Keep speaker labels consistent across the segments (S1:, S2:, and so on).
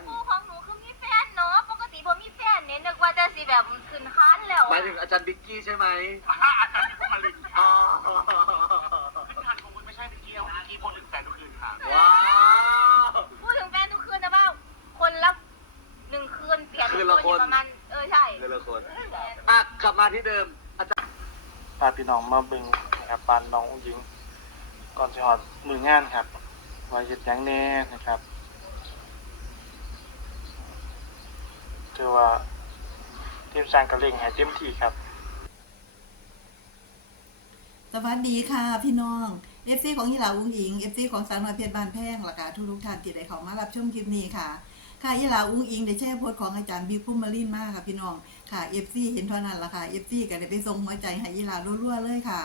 S1: น
S2: ครูของหนูคือมีแฟนเนาะ ปกติบ่มีแฟนเนี่ยนึกว่าจะสิแบบขึ้นค้านแล้ว
S1: หมายถึงอาจารย์บิ๊กกี้ใช่ไหม
S3: อาจารย์ที่ผลิต
S1: อ๋อ
S3: ขึ้นทานของคุณไม่ใช่เป็นเกี้ยวกี่คนถึงแสนทุกคืนค่ะ
S1: ว้าว
S2: พูดถึงแฟนทุกคืนนะว่าคนละหนึ่งคืนเปลี่ยนอยู่ประมาณเออใช่
S1: แต่ละคนอะกลับมาที่เดิมอาจารย์
S4: พาพี่น้องมาเบิ่งนะครับปานน้องอุ้งยิง ก่อนจะหอดมืองานครับว่าเฮ็ดหยังแน่นะครับ ถือว่าทีมสร้างกระเล่งให้เต็มที่ครับ
S5: สวัสดีค่ะพี่น้องเอฟซีของยีหลาอุ้งอิงเอฟซีของสารน้อยเพชรบานแพงและกการทุกทุกท่านที่ได้เข้ามารับชมคลิปนี้ค่ะ ค่ะยีหลาอุ้งอิงได้แช่โพสต์ของอาจารย์บิ๊กพุ่มมารินมากค่ะพี่น้องค่ะเอฟซีเห็นเท่านั้นละค่ะเอฟซีก็ได้ไปส่งหัวใจให้ยีหลารัวๆเลยค่ะ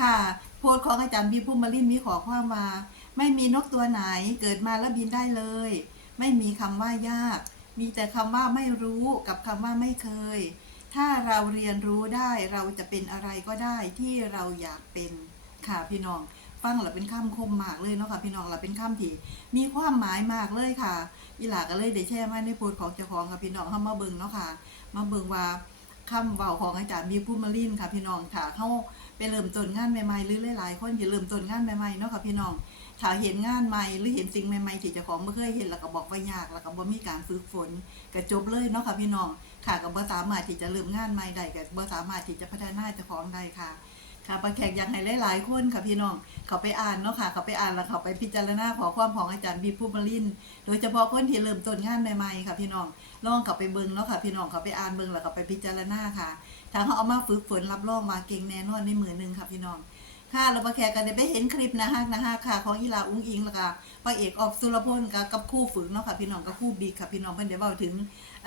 S5: ค่ะ โพสต์ของอาจารย์บิ๊กพุ่มมารินมีขอความว่าไม่มีนกตัวไหนเกิดมาแล้วบินได้เลย ไม่มีคำว่ายาก มีแต่คำว่าไม่รู้กับคำว่าไม่เคย ถ้าเราเรียนรู้ได้เราจะเป็นอะไรก็ได้ที่เราอยากเป็นค่ะพี่น้อง ฟังแล้วเป็นคำคมมากเลยเนาะค่ะพี่น้องเราเป็นคำที่มีความหมายมากเลยค่ะอีหลาก็เลยได้แช่มาในโพสของเจ้าของค่ะพี่น้องเข้ามาเบิงเนาะค่ะ มาเบิงว่าคำเว้าของอาจารย์มีผู้มาลินค่ะพี่น้องค่ะเข้าไปเริ่มต้นงานใหม่ๆหรือหลายๆคนที่เริ่มต้นงานใหม่ๆเนาะค่ะพี่น้อง ถ้าเห็นงานใหม่หรือเห็นสิ่งใหม่ๆที่เจ้าของไม่เคยเห็นแล้วก็บอกว่ายากแล้วก็บ่มีการฝึกฝนก็จบเลยเนาะค่ะพี่น้องค่ะก็บ่สามารถที่จะเริ่มงานใหม่ได้ก็บ่สามารถที่จะพัฒนาเจ้าของได้ค่ะค่ะประแขกอยากให้หลายๆคนค่ะพี่น้อง เขาไปอ่านเนาะค่ะ เขาไปอ่านแล้วเขาไปพิจารณาขอความของอาจารย์บีพูมาลิน โดยเฉพาะคนที่เริ่มต้นงานใหม่ๆค่ะพี่น้อง ลองเขาไปเบิ่งเนาะค่ะพี่น้องเขาไปอ่านเบิ่งแล้วเขาไปพิจารณาค่ะ ถ้าเขาเอามาฝึกฝนรับรองมาเก่งแน่นอนในมือหนึงค่ะพี่น้อง ค่ะแล้วประแขกก็ได้ไปเห็นคลิปนะฮะนะฮะค่ะ ของอีลาอุ้งอิงแล้วก็พระเอกออกสุรพลกับกับคู่ฝึกเนาะค่ะพี่น้องกับคู่บิ๊กค่ะพี่น้องเพิ่นได้เว้าถึง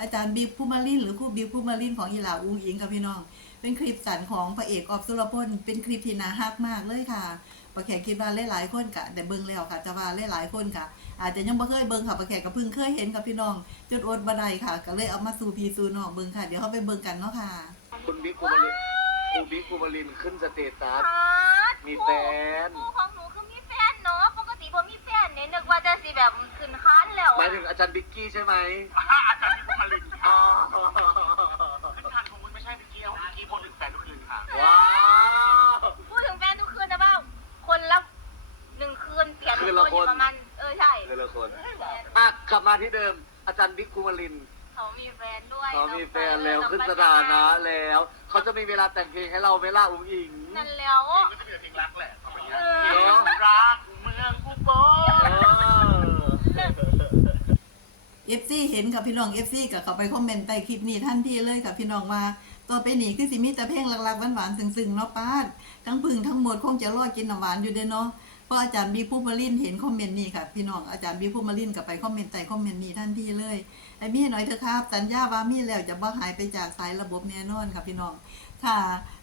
S5: อาจารย์บิ๊กผู้มาลินหรือคู่บิ๊กผู้มาลินของอีลาอุ้งอิงค่ะพี่น้อง เป็นคลิปสันของพระเอกออกสุรพลเป็นคลิปที่น่าฮักมากเลยค่ะประแขกคิดว่าหลายๆคนกะแต่เบิ่งแล้วค่ะจะว่าหลายๆคนกะอาจจะยังบ่เคยเบิ่งค่ะประแขกก็เพิ่งเคยเห็นกับพี่น้องจนอดบ่ไดค่ะ ก็เลยเอามาสู่พี่สู่น้องเบิ่งค่ะ เดี๋ยวเขาไปเบิ่งกันเนาะค่ะ
S1: คุณบิ๊กคูมารินคุณบิ๊กคูมารินขึ้นสเตตัส
S2: ฮาร์ด
S1: มีแฟน
S2: ครูของหนูคือมีแฟนเนาะ ปกติบ่มีแฟนเนี่ยนึกว่าจะสิแบบขึ้นค้านแล้ว
S1: หมายถึงอาจารย์บิ๊กกี้ใช่ไหม
S3: อาจารย์ที่ผลิต
S1: อ๋อ
S3: ขึ้นทานของคุณไม่ใช่เป็นเกี้ยวกี่คนถึงแสนทุกคืนค่ะ
S1: ว้าว
S2: พูดถึงแฟนทุกคืนนะว่าคนละหนึ่งคืนเปลี่ยนอยู่ประมาณเออใช่
S1: แต่ละคนอะกลับมาที่เดิมอาจารย์บิ๊กคูมาริน
S2: เขามีแฟนด้วย
S1: เขามีแฟนแล้วขึ้นสถานะแล้ว เขาจะมีเวลาแต่งเพลงให้เราไหมล่ะอุ้งอิง
S2: นั่นแล้ว
S3: เพลงก็จะมีแต่เพลงรักแหละต่อไปนี้เพลงรักเมืองกูโบ
S1: เออ
S5: เอฟซีเห็นกับพี่น้องเอฟซีกับเขาไปคอมเมนต์ใต้คลิปนี้ทันทีเลยกับพี่น้องว่าต่อไปนี้คือสิมีแต่เพลงหลักๆหวานๆซึ้งๆเนาะป้าดทั้งพึ่งทั้งหมดคงจะรอดกินน้ำหวานอยู่เด้อเนาะเพราะอาจารย์บีผู้มาลินเห็นคอมเมนต์นี้ค่ะพี่น้องอาจารย์บีผู้มาลินกับไปคอมเมนต์ใต้คอมเมนต์นี้ทันทีเลย ไอ้มีหน่อยเถอะครับ สัญญาว่ามีแล้วจะบ่หายไปจากสายระบบแน่นอนค่ะพี่น้องค่ะ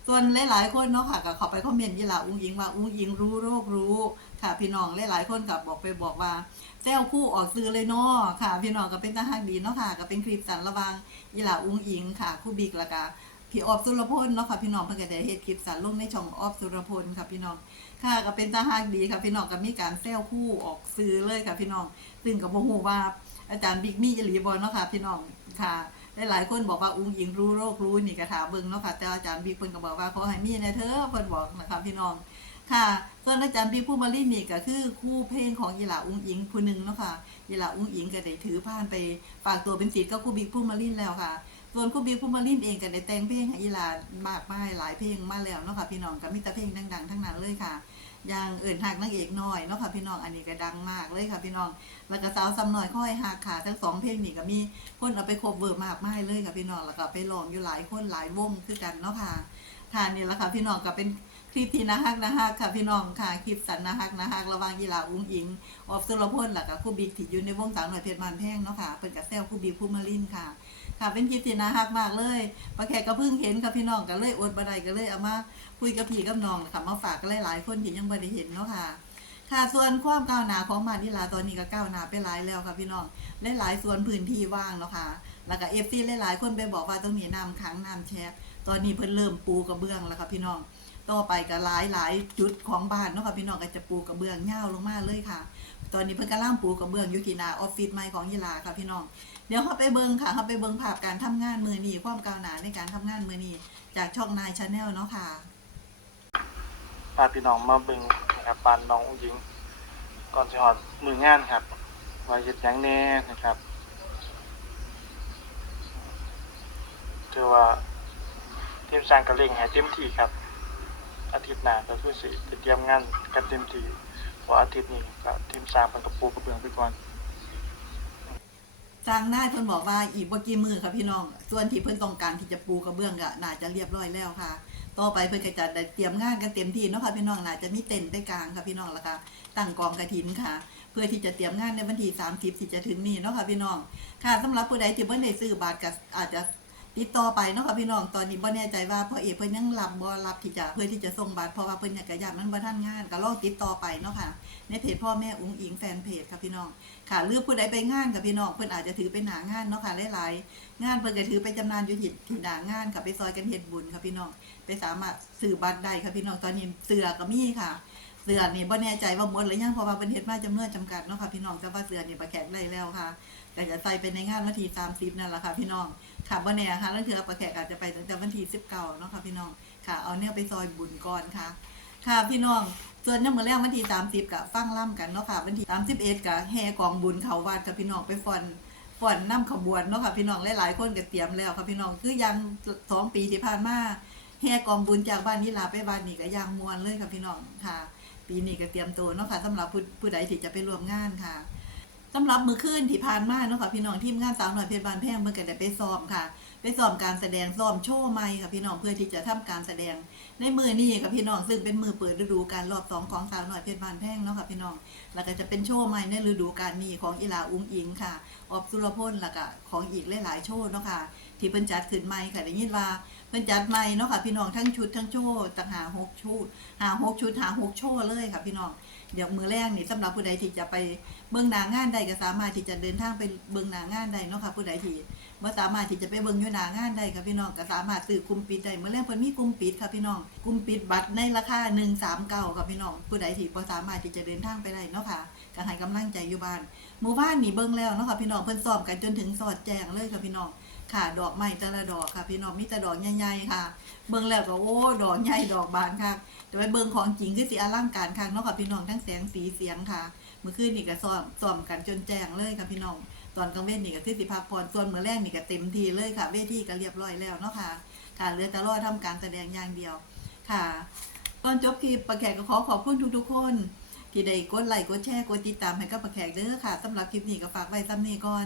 S5: ส่วนหลาย ๆ คนเนาะค่ะก็เขาไปคอมเมนต์ยี่หล่าอุ้งอิงว่าอุ้งอิงรู้โรครู้ ค่ะ พี่น้องหลาย ๆ คนกับบอกไปบอกว่าแจ้วคู่ออกซื้อเลยเนาะค่ะ พี่น้องก็เป็นทหารดีเนาะค่ะก็เป็นคลิปสันระวางยีหล่าอุ้งอิงค่ะคู่บิ๊กละกะพี่ออฟสุรพลเนาะค่ะพี่น้องเพิ่นก็ได้เฮ็ดคลิปสันลงในช่องออฟสุรพลค่ะพี่น้องค่ะก็เป็นทหารดีค่ะพี่น้องก็มีการแซวคู่ออกซื้อเลยค่ะพี่น้องซึ่งก็บ่ฮู้ว่า อาจารย์บิ๊กมี่อีหลีบ่เนาะค่ะพี่น้องค่ะหลายๆคนบอกว่าอุ้งอิงรู้โรครู้นี่ก็ถาเบิ่งเนาะค่ะแต่อาจารย์บิ๊กเพิ่นก็บอกว่าขอให้มีแน่เถอเพิ่นบอกนะคะพี่น้องค่ะส่วนอาจารย์พี่ผู้มาลีนี่ก็คือคู่เพลงของยีหลาอุ้งอิงผู้หนึ่งเนาะค่ะยีหลาอุ้งอิงก็ได้ถือผ่านไปฝากตัวเป็นศิษย์กับครู่บิ๊กผู้มาลีนแล้วค่ะส่วนคู่บิ๊กผู้มาลีนเองก็ได้แต่งเพลงให้ยีหลามากมายหลายเพลงมาแล้วเนาะค่ะพี่น้องก็มีแต่เพลงดังๆ ทั้งนั้นเลยค่ะ อย่างเอื่นหักนางเอกน้อยเนาะค่ะพี่น้องอันนี้ก็ดังมากเลยค่ะพี่น้องแล้วก็สาวซ้ำน้อยค่อยหักค่ะทั้งสองเพลงนี่ก็มีคนเอาไปโคเวอร์มากมายเลยค่ะพี่น้องแล้วก็ไปลองอยู่หลายคนหลายวงคือกันเนาะค่ะทานนี่แหละค่ะพี่น้องก็เป็น คลิปที่นะฮักนะฮักค่ะพี่น้องค่ะคลิปสันนะฮักนะฮักระหว่างยีหลาอุ้งอิงออฟสุรพลแล้วก็ครู่บิ๊กที่อยู่ในวงสาวหน่อยเพชรบานแพงเนาะค่ะเปิดกับแซวคู่บิ๊กผู้มาลินค่ะ ค่ะเป็นคลิปที่นะฮักมากเลยปลาแขกก็เพิ่งเห็นค่ะพี่น้องก็เลยอดบันไดก็เลยเอามาคุยกับพี่กับน้องค่ะมาฝากกันหลายๆคนที่ยังไม่ได้เห็นเนาะค่ะค่ะส่วนความก้าวหน้าของบ้านยีหลาตอนนี้ก็ก้าวหน้าไปหลายแล้วค่ะพี่น้องหลายๆส่วนพื้นที่ว่างเนาะค่ะ แล้วก็เอฟซีหลายๆคนไปบอกว่าต้องมีน้ำขังน้ำแช่ตอนนี้เพิ่นเริ่มปูกระเบื้องแล้วค่ะพี่น้อง ต่อไปก็หลายหลายจุดของบ้านเนาะค่ะพี่น้องก็จะปูกระเบื้องเง่าลงมาเลยค่ะ ตอนนี้เพิ่นกำลังปูกระเบื้องอยู่ที่หนาออฟฟิศใหม่ของยีลาค่ะพี่น้องเดี๋ยวเขาไปเบิ่งค่ะเขาไปเบิ่งภาพการทำงานมือนี้ความก้าวหน้าในการทำงานมือนี้จากช่องนายชาแนลเนาะค่ะ
S4: พาพี่น้องมาเบิ่งนะครับบ้านน้องอุ้งยิง ก่อนสิฮอดมืองานครับว่าเฮ็ดหยังแน่นะครับถือว่าทีมสร้างก็เร่งให้เต็มที่ครับ อาทิตย์หน้าก็คือสิเตรียมงานกันเต็มที่เพราะอาทิตย์นี้ก็ทีมสร้างเพิ่นก็ปูกระเบื้องไปก่อน
S5: ทางนายเพิ่นบอกว่าอีกบ่กี่มือค่ะพี่น้อง ส่วนที่เพิ่นต้องการที่จะปูกระเบื้องก็น่าจะเรียบร้อยแล้วค่ะ ต่อไปเพิ่นก็จะได้เตรียมงานกันเต็มที่เนาะค่ะพี่น้องน่าจะมีเต็นท์ไปกลางค่ะพี่น้องแล้วก็ตั้งกองกระถินค่ะ เพื่อที่จะเตรียมงานในวันที่30ที่จะถึงนี้เนาะค่ะพี่น้อง ค่ะสำหรับผู้ใดที่เพิ่นได้ซื้อบัตรก็อาจจะ ติดต่อไปเนาะค่ะพี่น้องตอนนี้บ่แน่ใจว่าพ่อเอกเพิ่นยังรับบ่รับที่จะเพื่อที่จะส่งบัตรเพราะว่าเพิ่นอยากกระยามันบ่ทันงานก็ลองติดต่อไปเนาะค่ะ ในเพจพ่อแม่อุ้งอิงแฟนเพจค่ะพี่น้องค่ะหรือผู้ใดไปงานกับพี่น้องเพิ่นอาจจะถือไปหนางานเนาะค่ะหลายๆงานเพิ่นก็ถือไปจำนานอยู่ที่ที่หนางานค่ะไปซอยกันเฮ็ดบุญค่ะพี่น้องไปสามารถซื้อบัตรได้ค่ะพี่น้องตอนนี้เสือก็มีค่ะ เสือนี่บ่แน่ใจว่าหมดหรือยังเพราะว่าเพิ่นเฮ็ดมาจำนวนจำกัดเนาะค่ะพี่น้องแต่ว่าเสือนี่ประแขกได้แล้วค่ะก็จะใส่ไปในงานวันที่30นั่นแหละค่ะพี่น้องค่ะบ่แน่ค่ะแล้วเถือประแขกอาจจะไปตั้งแต่วันที่19เนาะค่ะพี่น้องค่ะ เอาแนวไปซอยบุญก่อนค่ะ ค่ะพี่น้องส่วนยังมื้อแรกวันที่30กับฟังล่ำกันเนาะค่ะวันที่31กับแห่กองบุญเขาวัดกับพี่น้องไปฟอนฟ้อนนํขบวนเนาะค่ะพี่น้องหลายๆคนก็เตรียมแล้วค่ะพี่น้องคือยังสองปีที่ผ่านมาแห่กองบุญจากบ้านนี้ลาไปบ้านนี้ก็ยางมวนเลยค่ะพี่น้องค่ะ ปีนี้ก็เตรียมตัวเนาะค่ะสำหรับผู้ผู้ใดที่จะไปร่วมงานค่ะสำหรับมื้อคืนที่ผ่านมาเนาะค่ะพี่น้องทีมงานสาวหน่อยเพชรบานแพงเพิ่นก็ได้ไปซ้อมค่ะไปซ้อมการแสดงซ้อมโชว์ใหม่ค่ะพี่น้องเพื่อที่จะทำการแสดง ในมือนี้ค่ะพี่น้องซึ่งเป็นมือเปิดฤดูการรอบสองของสาวหน่อยเพชรบานแพงเนาะค่ะพี่น้องแล้วก็จะเป็นโชว์ใหม่ในฤดูกาลนี้ของอีลาอุ้งอิงค่ะออบสุรพลแล้วก็ของอีกหลายๆโชว์เนาะค่ะ ที่เพิ่นจัดขึ้นใหม่ค่ะได้ยินว่าเพิ่นจัดใหม่เนาะค่ะพี่น้องทั้งชุดทั้งโชว์ต่างหาหกชุดหาหกชุดหาหกโชว์เลยค่ะพี่น้องเดี๋ยวมือแรกนี่สำหรับผู้ใดที่จะไปเบิ่งหนางานใดก็สามารถที่จะเดินทางไปเบิ่งหนางานใดเนาะค่ะผู้ใดที่ว่าสามารถที่จะไปเบิ่งยู่หน้างานได้ค่ะพี่น้องก็สามารถซื้อกลุ่มปิดได้เมื่อแรกเพิ่นมีกลุ่มปิดค่ะพี่น้องกลุ่มปิดบัตรในราคา139ค่ะพี่น้องผู้ใดที่บ่สามารถที่จะเดินทางไปได้เนาะค่ะก็ให้กำลังใจอยู่บ้านหมู่บ้านนี่เบิ่งแล้วเนาะค่ะพี่น้องเพิ่นซ้อมกันจนถึงสอดแจ้งเลยค่ะพี่น้อง ค่ะ ดอกไม้แต่ละดอกค่ะ พี่น้องมีแต่ดอกใหญ่ๆค่ะ เบิ่งแล้วก็โอ้ดอกใหญ่ดอกบานค่ะแต่ไปเบิ่งของจริงคือสิอลังการค่ะนาะค่ะพี่น้องทั้งแสงสีเสียงค่ะเมื่อคืนนี่ก็ซ้อมซ้อมกันจนแจ้งเลยค่ะพี่น้องตอนกลางเว้นนี่ก็คือสิพักผ่อนส่วนมื้อแรกนี่ก็เต็มทีเลยค่ะ เวทีก็เรียบร้อยแล้วเนาะค่ะค่ะเหลือต่รอทำการแสดงอย่างเดียวค่ะ ตอนจบคลิปประแขกก็ขอขอบคุณทุกๆคน ที่ได้กดไลค์กดแชร์กดติดตามให้กับประแขกเด้อค่ะสำหรับคลิปนี้ก็ฝากไว้ซ้ำนี้ก่อน